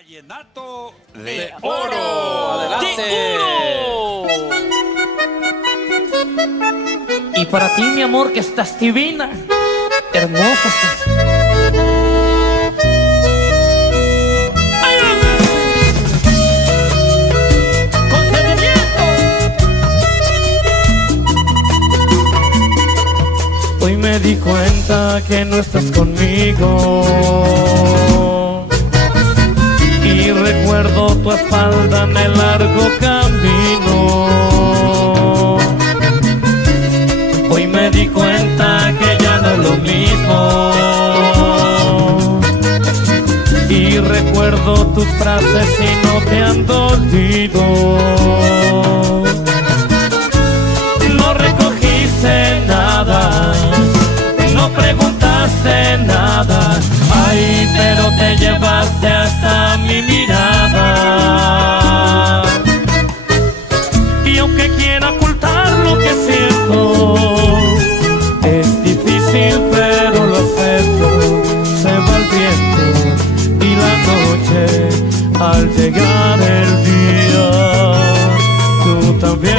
Vallenato de oro. Adelante. ¡De oro! Y para ti, mi amor, que estás divina, hermosa estás. Con sentimiento. Hoy me di cuenta que no estás conmigo y recuerdo tu espalda en el largo camino. Hoy me di cuenta que ya no es lo mismo y recuerdo tus frases y no te han dolido. No recogiste nada, no preguntaste nada, ay, pero te llevaste hasta mi mirada. Y aunque quiera ocultar lo que siento, es difícil, pero lo acepto. Se va el viento y la noche, al llegar el día, tú también.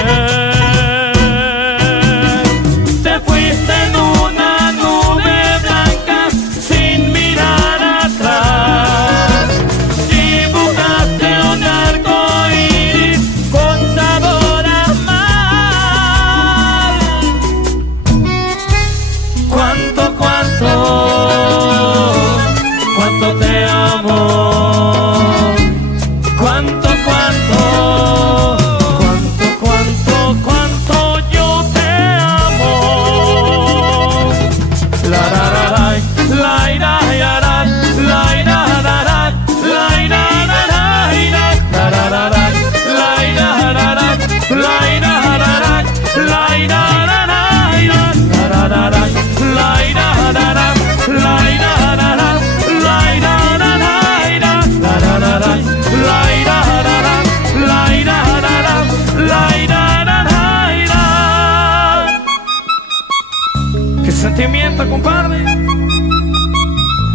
¿Qué sentimiento, compadre?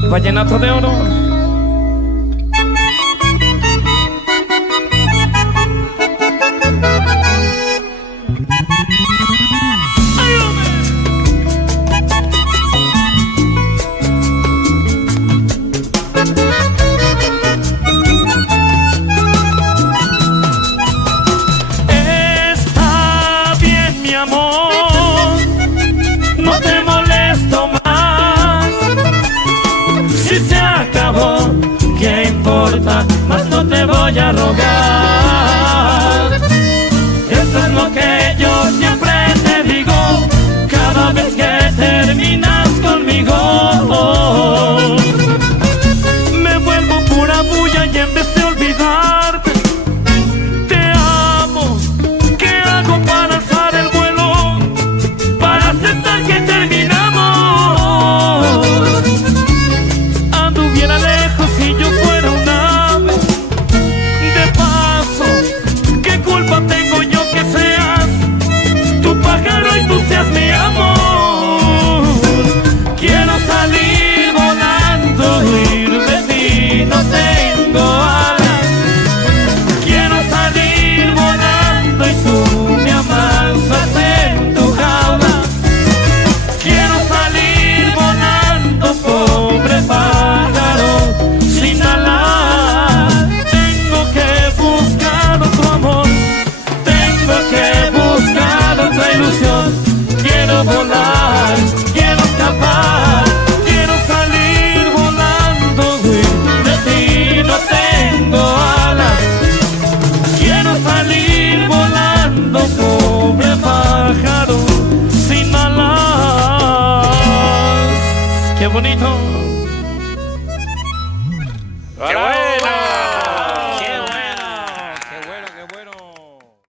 Vallenato de oro. Está bien, mi amor, no te molesto más. Si se acabó, ¿qué importa? Más no te voy a rogar. Eso es lo que yo siempre te digo cada vez que terminas conmigo. Me vuelvo pura bulla y en vez de olvidarte, te amo. ¿Qué hago para alzar el vuelo? Para aceptar que terminamos. Anduviera lejos si yo fuera un ave. De paso, ¿qué culpa tengo yo que seas tu pájaro y tú seas mi amor? Quiero salir volando, ir de ti, no tengo alas. Quiero salir volando y tú me amansas en tu jaula. Quiero salir volando, pobre pájaro, sin alas. Tengo que buscar otro amor, tengo que buscar otra ilusión. Quiero volar, quiero escapar, quiero salir volando, de ti no tengo alas. Quiero salir volando, pobre pájaro, sin alas. ¡Qué bonito! ¡Qué